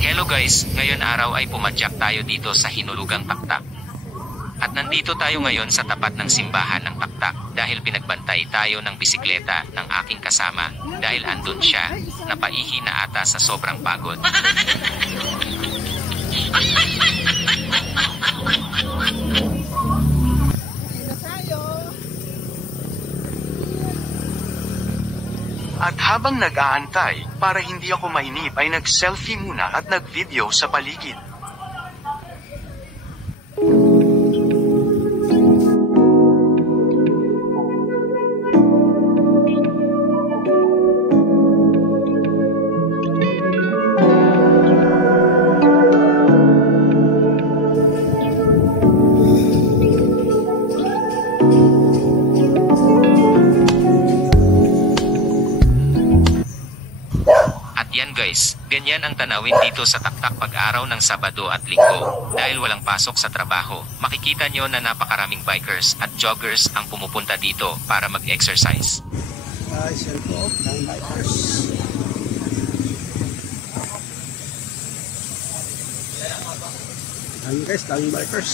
Hello guys, ngayon araw ay pumadyak tayo dito sa Hinulugang Taktak. At nandito tayo ngayon sa tapat ng simbahan ng Taktak dahil pinagbantay tayo ng bisikleta ng aking kasama dahil andun siya, napaihi na ata sa sobrang pagod. At habang nag-aantay, para hindi ako mainip ay nag-selfie muna at nag-video sa paligid. Yan guys, ganyan ang tanawin dito sa Taktak pag-araw ng Sabado at Linggo. Dahil walang pasok sa trabaho, makikita nyo na napakaraming bikers at joggers ang pumupunta dito para mag-exercise. Yan po, ng bikers. Yan guys, daming bikers.